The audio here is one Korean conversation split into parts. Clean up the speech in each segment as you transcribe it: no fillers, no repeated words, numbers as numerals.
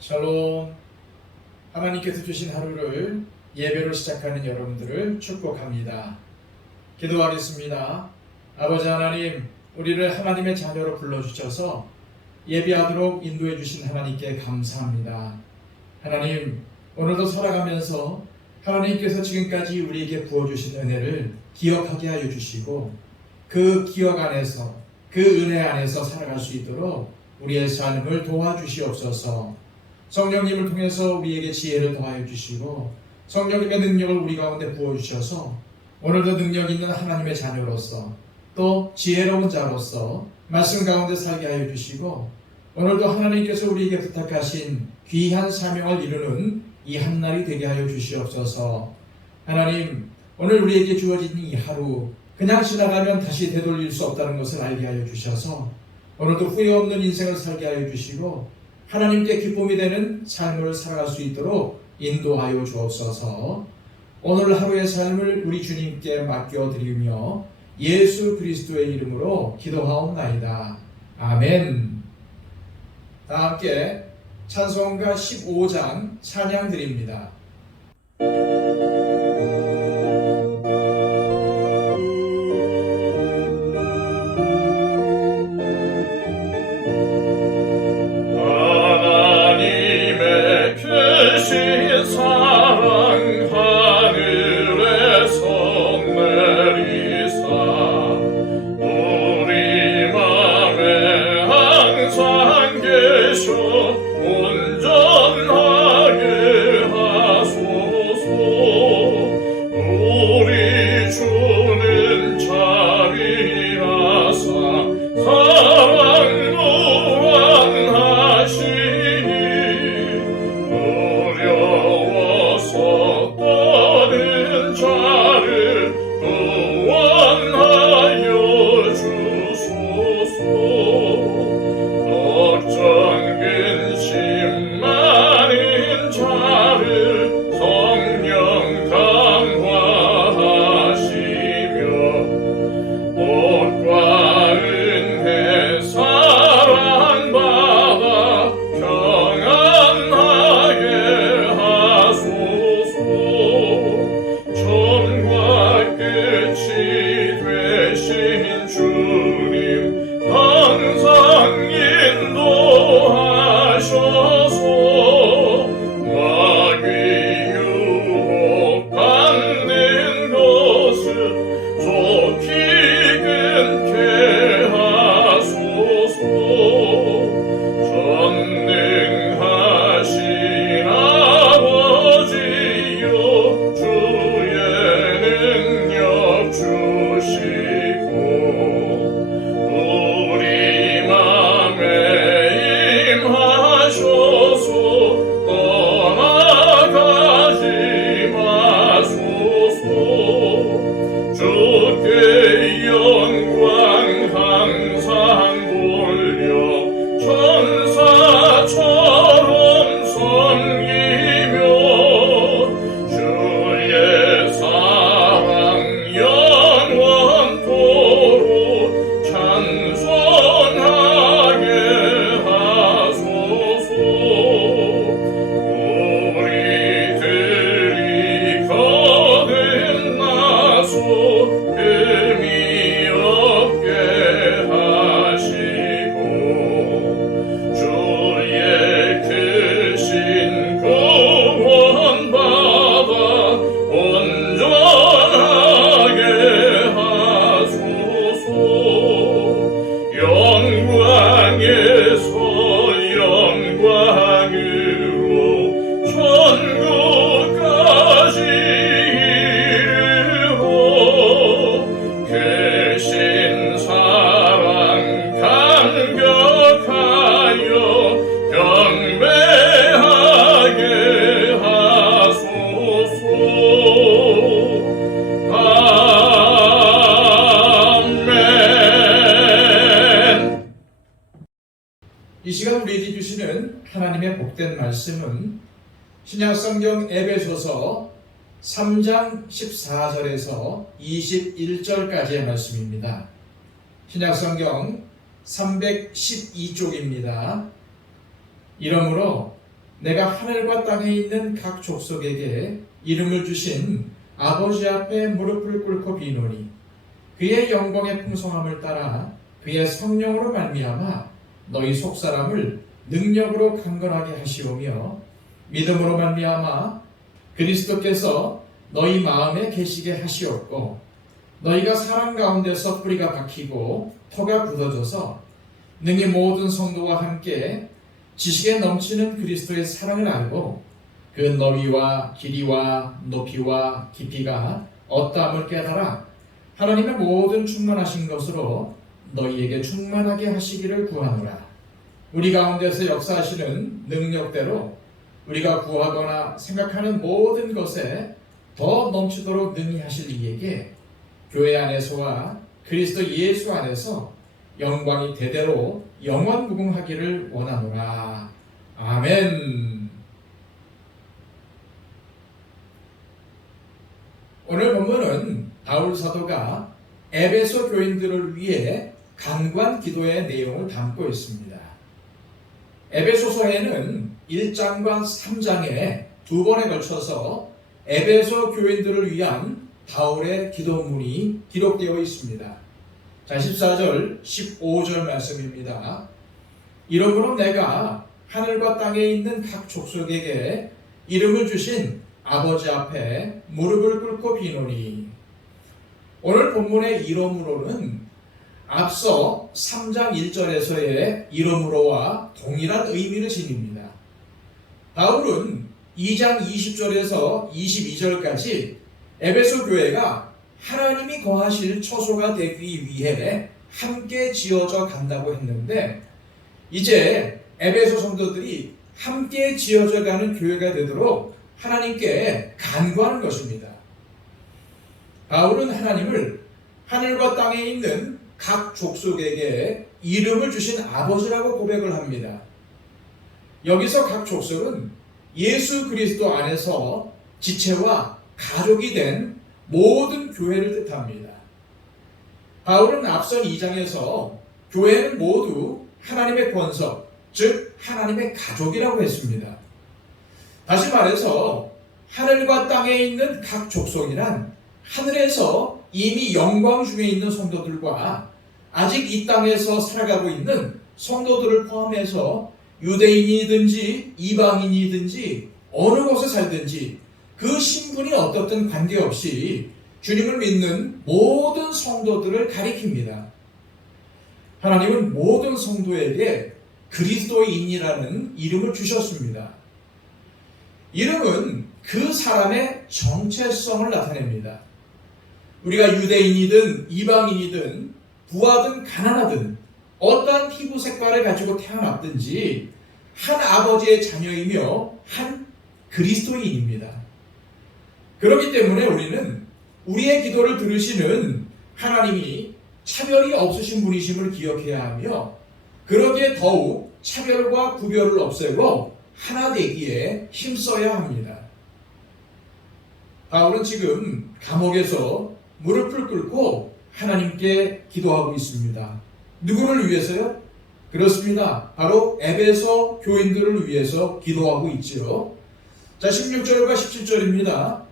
샬롬. 하나님께서 주신 하루를 예배로 시작하는 여러분들을 축복합니다. 기도하겠습니다. 아버지 하나님, 우리를 하나님의 자녀로 불러주셔서 예배하도록 인도해 주신 하나님께 감사합니다. 하나님, 오늘도 살아가면서 하나님께서 지금까지 우리에게 부어주신 은혜를 기억하게 하여 주시고 그 기억 안에서, 그 은혜 안에서 살아갈 수 있도록 우리의 삶을 도와주시옵소서. 성령님을 통해서 우리에게 지혜를 더하여 주시고 성령님의 능력을 우리 가운데 부어주셔서 오늘도 능력 있는 하나님의 자녀로서 또 지혜로운 자로서 말씀 가운데 살게 하여 주시고 오늘도 하나님께서 우리에게 부탁하신 귀한 사명을 이루는 이 한날이 되게 하여 주시옵소서. 하나님, 오늘 우리에게 주어진 이 하루 그냥 지나가면 다시 되돌릴 수 없다는 것을 알게 하여 주셔서 오늘도 후회 없는 인생을 살게 하여 주시고 하나님께 기쁨이 되는 삶을 살아갈 수 있도록 인도하여 주옵소서. 오늘 하루의 삶을 우리 주님께 맡겨드리며 예수 그리스도의 이름으로 기도하옵나이다. 아멘. 다 함께 찬송가 15장 찬양 드립니다. 이 시간 우리에게 주시는 하나님의 복된 말씀은 신약성경 에베소서 3장 14절에서 21절까지의 말씀입니다. 신약성경 312쪽입니다. 이러므로 내가 하늘과 땅에 있는 각 족속에게 이름을 주신 아버지 앞에 무릎을 꿇고 비노니 그의 영광의 풍성함을 따라 그의 성령으로 말미암아 너희 속사람을 능력으로 강건하게 하시오며 믿음으로 말미암아 그리스도께서 너희 마음에 계시게 하시옵고 너희가 사랑 가운데서 뿌리가 박히고 터가 굳어져서 능히 모든 성도와 함께 지식에 넘치는 그리스도의 사랑을 알고 그 너위와 길이와 높이와 깊이가 어떠함을 깨달아 하나님의 모든 충만하신 것으로 너희에게 충만하게 하시기를 구하노라. 우리 가운데서 역사하시는 능력대로 우리가 구하거나 생각하는 모든 것에 더 넘치도록 능히 하실 이에게 교회 안에서와 그리스도 예수 안에서 영광이 대대로 영원무궁하기를 원하노라. 아멘. 오늘 본문은 바울 사도가 에베소 교인들을 위해 간구한 기도의 내용을 담고 있습니다. 에베소서에는 1장과 3장에 두 번에 걸쳐서 에베소 교인들을 위한 바울의 기도문이 기록되어 있습니다. 자, 14절, 15절 말씀입니다. 이러므로 내가 하늘과 땅에 있는 각 족속에게 이름을 주신 아버지 앞에 무릎을 꿇고 비노니. 오늘 본문의 이러므로는 앞서 3장 1절에서의 이러므로와 동일한 의미를 지닙니다. 바울은 2장 20절에서 22절까지 에베소 교회가 하나님이 거하실 처소가 되기 위해 함께 지어져 간다고 했는데 이제 에베소 성도들이 함께 지어져 가는 교회가 되도록 하나님께 간구하는 것입니다. 바울은 하나님을 하늘과 땅에 있는 각 족속에게 이름을 주신 아버지라고 고백을 합니다. 여기서 각 족속은 예수 그리스도 안에서 지체와 가족이 된 모든 교회를 뜻합니다. 바울은 앞선 2장에서 교회는 모두 하나님의 권석, 즉 하나님의 가족이라고 했습니다. 다시 말해서 하늘과 땅에 있는 각 족속이란 하늘에서 이미 영광 중에 있는 성도들과 아직 이 땅에서 살아가고 있는 성도들을 포함해서 유대인이든지 이방인이든지 어느 곳에 살든지 그 신분이 어떻든 관계없이 주님을 믿는 모든 성도들을 가리킵니다. 하나님은 모든 성도에게 그리스도인이라는 이름을 주셨습니다. 이름은 그 사람의 정체성을 나타냅니다. 우리가 유대인이든 이방인이든 부하든 가난하든 어떠한 피부 색깔을 가지고 태어났든지 한 아버지의 자녀이며 한 그리스도인입니다. 그렇기 때문에 우리는 우리의 기도를 들으시는 하나님이 차별이 없으신 분이심을 기억해야 하며 그러기에 더욱 차별과 구별을 없애고 하나 되기에 힘써야 합니다. 바울은 지금 감옥에서 무릎을 꿇고 하나님께 기도하고 있습니다. 누구를 위해서요? 그렇습니다. 바로 에베소 교인들을 위해서 기도하고 있지요. 자, 16절과 17절입니다.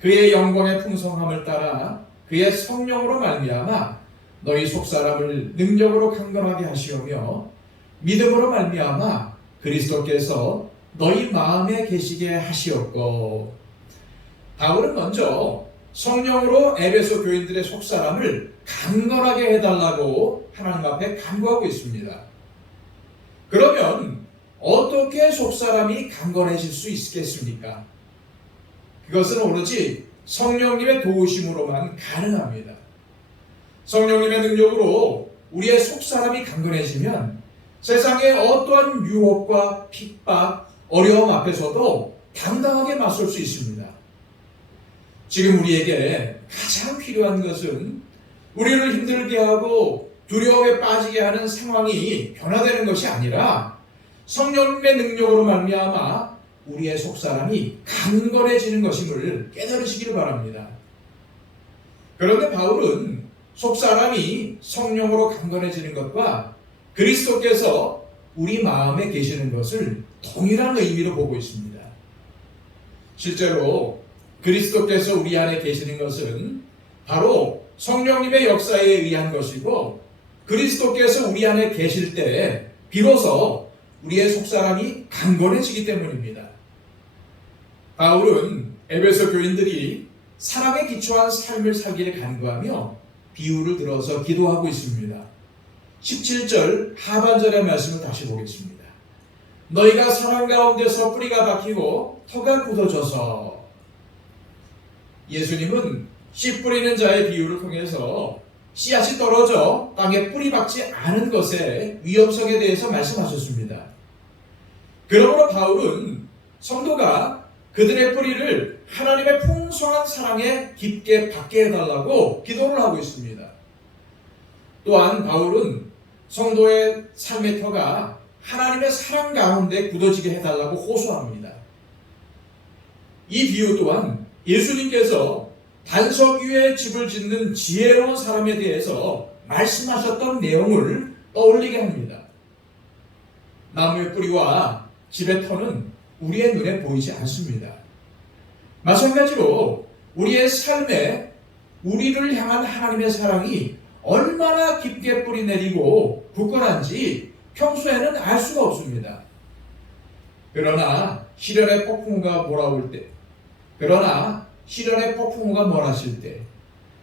그의 영광의 풍성함을 따라 그의 성령으로 말미암아 너희 속사람을 능력으로 강건하게 하시오며 믿음으로 말미암아 그리스도께서 너희 마음에 계시게 하시었고. 바울은 먼저 성령으로 에베소 교인들의 속사람을 강건하게 해달라고 하나님 앞에 간구하고 있습니다. 그러면 어떻게 속사람이 강건해질 수 있겠습니까? 그것은 오로지 성령님의 도우심으로만 가능합니다. 성령님의 능력으로 우리의 속사람이 강건해지면 세상의 어떠한 유혹과 핍박, 어려움 앞에서도 당당하게 맞설 수 있습니다. 지금 우리에게 가장 필요한 것은 우리를 힘들게 하고 두려움에 빠지게 하는 상황이 변화되는 것이 아니라 성령님의 능력으로 말미암아 우리의 속사람이 강건해지는 것임을 깨달으시기를 바랍니다. 그런데 바울은 속사람이 성령으로 강건해지는 것과 그리스도께서 우리 마음에 계시는 것을 동일한 의미로 보고 있습니다. 실제로 그리스도께서 우리 안에 계시는 것은 바로 성령님의 역사에 의한 것이고, 그리스도께서 우리 안에 계실 때 비로소 우리의 속사람이 강건해지기 때문입니다. 바울은 에베소 교인들이 사랑에 기초한 삶을 살기를 간구하며 비유를 들어서 기도하고 있습니다. 17절 하반절의 말씀을 다시 보겠습니다. 너희가 사랑 가운데서 뿌리가 박히고 터가 굳어져서. 예수님은 씨 뿌리는 자의 비유를 통해서 씨앗이 떨어져 땅에 뿌리 박지 않은 것의 위험성에 대해서 말씀하셨습니다. 그러므로 바울은 성도가 그들의 뿌리를 하나님의 풍성한 사랑에 깊게 박게 해달라고 기도를 하고 있습니다. 또한 바울은 성도의 삶의 터가 하나님의 사랑 가운데 굳어지게 해달라고 호소합니다. 이 비유 또한 예수님께서 단석 위에 집을 짓는 지혜로운 사람에 대해서 말씀하셨던 내용을 떠올리게 합니다. 나무의 뿌리와 집의 터는 우리의 눈에 보이지 않습니다. 마찬가지로 우리의 삶에 우리를 향한 하나님의 사랑이 얼마나 깊게 뿌리내리고 굳건한지 평소에는 알 수가 없습니다. 그러나 시련의 폭풍우가 몰아올 때, 몰아칠 때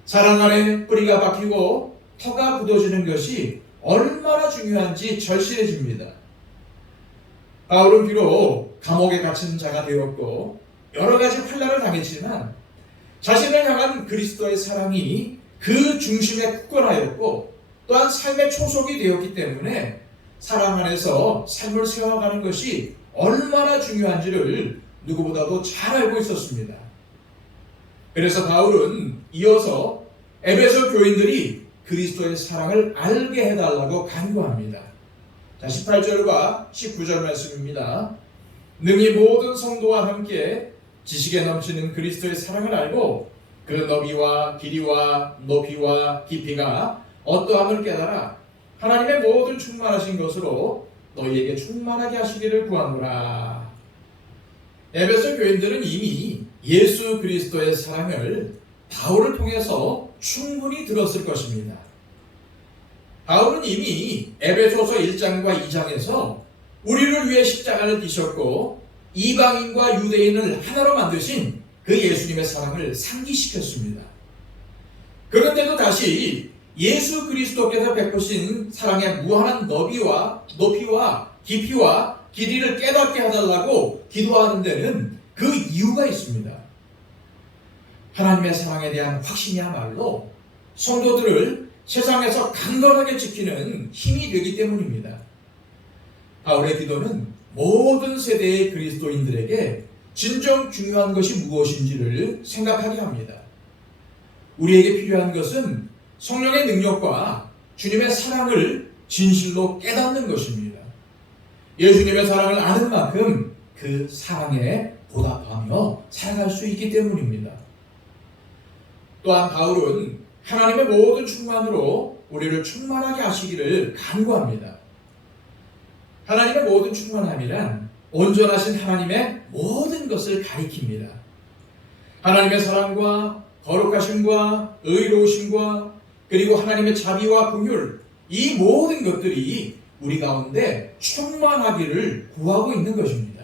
사랑 안에 뿌리가 박히고 터가 굳어지는 것이 얼마나 중요한지 절실해집니다. 바울은 비록 감옥에 갇힌 자가 되었고 여러 가지 환난을 당했지만 자신을 향한 그리스도의 사랑이 그 중심에 굳건하였고 또한 삶의 초석이 되었기 때문에 사랑 안에서 삶을 세워가는 것이 얼마나 중요한지를 누구보다도 잘 알고 있었습니다. 그래서 바울은 이어서 에베소 교인들이 그리스도의 사랑을 알게 해달라고 간구합니다. 자, 18절과 19절 말씀입니다. 능히 모든 성도와 함께 지식에 넘치는 그리스도의 사랑을 알고 그 너비와 길이와 높이와 깊이가 어떠함을 깨달아 하나님의 모든 충만하신 것으로 너희에게 충만하게 하시기를 구하노라. 에베소 교인들은 이미 예수 그리스도의 사랑을 바울을 통해서 충분히 들었을 것입니다. 바울은 이미 에베소서 1장과 2장에서 우리를 위해 십자가를 지셨고 이방인과 유대인을 하나로 만드신 그 예수님의 사랑을 상기시켰습니다. 그런데도 다시 예수 그리스도께서 베푸신 사랑의 무한한 너비와 높이와 깊이와 길이를 깨닫게 해달라고 기도하는 데는 그 이유가 있습니다. 하나님의 사랑에 대한 확신이야말로 성도들을 세상에서 강건하게 지키는 힘이 되기 때문입니다. 바울의 기도는 모든 세대의 그리스도인들에게 진정 중요한 것이 무엇인지를 생각하게 합니다. 우리에게 필요한 것은 성령의 능력과 주님의 사랑을 진실로 깨닫는 것입니다. 예수님의 사랑을 아는 만큼 그 사랑에 보답하며 살아갈 수 있기 때문입니다. 또한 바울은 하나님의 모든 충만으로 우리를 충만하게 하시기를 간구합니다. 하나님의 모든 충만함이란 온전하신 하나님의 모든 것을 가리킵니다. 하나님의 사랑과 거룩하심과 의로우심과 그리고 하나님의 자비와 긍휼, 이 모든 것들이 우리 가운데 충만하기를 구하고 있는 것입니다.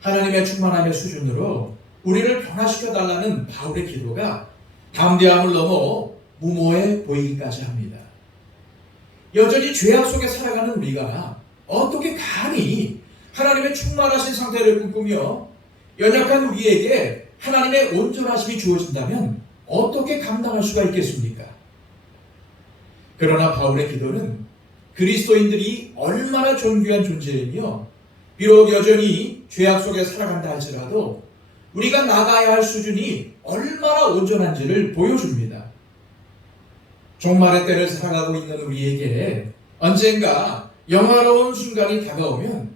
하나님의 충만함의 수준으로 우리를 변화시켜 달라는 바울의 기도가 담대함을 넘어 무모해 보이기까지 합니다. 여전히 죄악 속에 살아가는 우리가 어떻게 감히 하나님의 충만하신 상태를 꿈꾸며 연약한 우리에게 하나님의 온전하심이 주어진다면 어떻게 감당할 수가 있겠습니까? 그러나 바울의 기도는 그리스도인들이 얼마나 존귀한 존재이며 비록 여전히 죄악 속에 살아간다 할지라도 우리가 나가야 할 수준이 얼마나 온전한지를 보여줍니다. 종말의 때를 살아가고 있는 우리에게 언젠가 영화로운 순간이 다가오면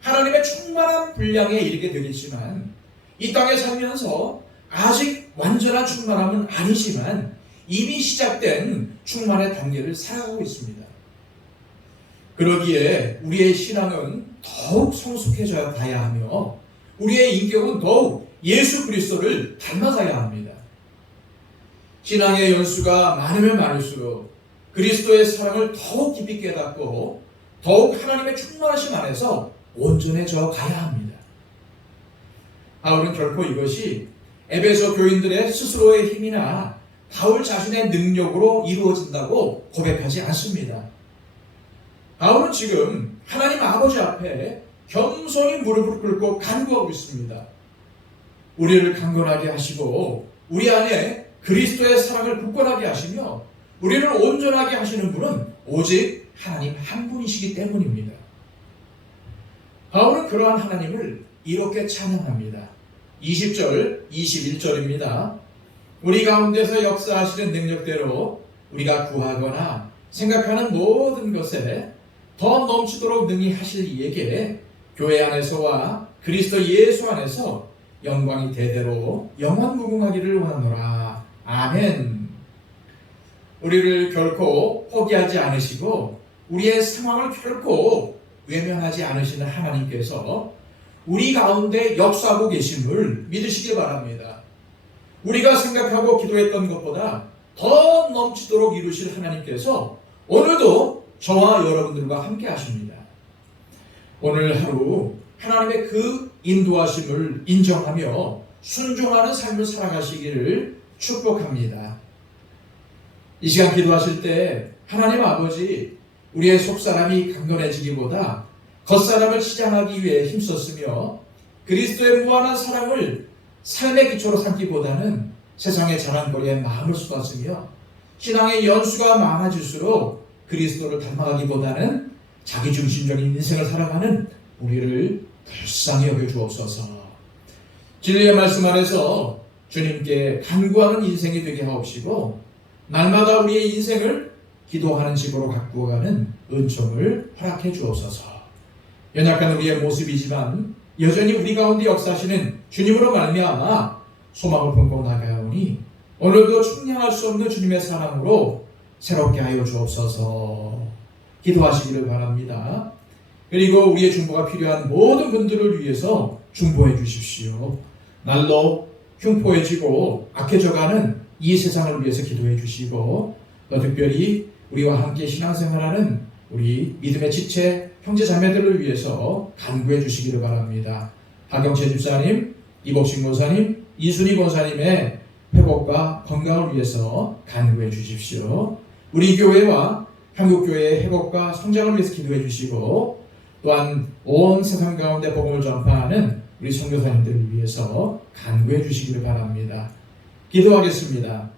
하나님의 충만한 분량에 이르게 되겠지만 이 땅에 살면서 아직 완전한 충만함은 아니지만 이미 시작된 충만의 단계를 살아가고 있습니다. 그러기에 우리의 신앙은 더욱 성숙해져야 가야 하며 우리의 인격은 더욱 예수 그리스도를 닮아가야 합니다. 신앙의 연수가 많으면 많을수록 그리스도의 사랑을 더욱 깊이 깨닫고 더욱 하나님의 충만하심 안에서 온전해져 가야 합니다. 바울은 결코 이것이 에베소 교인들의 스스로의 힘이나 바울 자신의 능력으로 이루어진다고 고백하지 않습니다. 바울은 지금 하나님 아버지 앞에 겸손히 무릎을 꿇고 간구하고 있습니다. 우리를 강건하게 하시고 우리 안에 그리스도의 사랑을 굳건하게 하시며 우리를 온전하게 하시는 분은 오직 하나님 한 분이시기 때문입니다. 바울은 그러한 하나님을 이렇게 찬양합니다. 20절, 21절입니다. 우리 가운데서 역사하시는 능력대로 우리가 구하거나 생각하는 모든 것에 더 넘치도록 능히 하실 이에게 교회 안에서와 그리스도 예수 안에서 영광이 대대로 영원무궁하기를 원하노라. 아멘. 우리를 결코 포기하지 않으시고 우리의 상황을 결코 외면하지 않으시는 하나님께서 우리 가운데 역사하고 계심을 믿으시기 바랍니다. 우리가 생각하고 기도했던 것보다 더 넘치도록 이루실 하나님께서 오늘도 저와 여러분들과 함께 하십니다. 오늘 하루 하나님의 그 인도하심을 인정하며 순종하는 삶을 살아가시기를 축복합니다. 이 시간 기도하실 때 하나님 아버지, 우리의 속사람이 강건해지기보다 겉사람을 치장하기 위해 힘썼으며 그리스도의 무한한 사랑을 삶의 기초로 삼기보다는 세상의 자랑거리에 마음을 쏟았으며 신앙의 연수가 많아질수록 그리스도를 닮아가기보다는 자기중심적인 인생을 살아가는 우리를 불쌍히 여겨 주옵소서. 진리의 말씀 안에서 주님께 간구하는 인생이 되게 하옵시고 날마다 우리의 인생을 기도하는 집으로 가꾸어가는 은총을 허락해 주옵소서. 연약한 우리의 모습이지만 여전히 우리 가운데 역사하시는 주님으로 말미암아 소망을 품고 나가오니 오늘도 측량할 수 없는 주님의 사랑으로 새롭게 하여 주옵소서. 기도하시기를 바랍니다. 그리고 우리의 중보가 필요한 모든 분들을 위해서 중보해 주십시오. 날로 흉포해지고 악해져가는 이 세상을 위해서 기도해 주시고 또 특별히 우리와 함께 신앙생활하는 우리 믿음의 지체 형제 자매들을 위해서 간구해 주시기를 바랍니다. 하경채 집사님, 이복식 목사님, 이순희 권사님의 회복과 건강을 위해서 간구해 주십시오. 우리 교회와 한국교회의 회복과 성장을 위해서 기도해 주시고 또한 온 세상 가운데 복음을 전파하는 우리 선교사님들을 위해서 간구해 주시기를 바랍니다. 기도하겠습니다.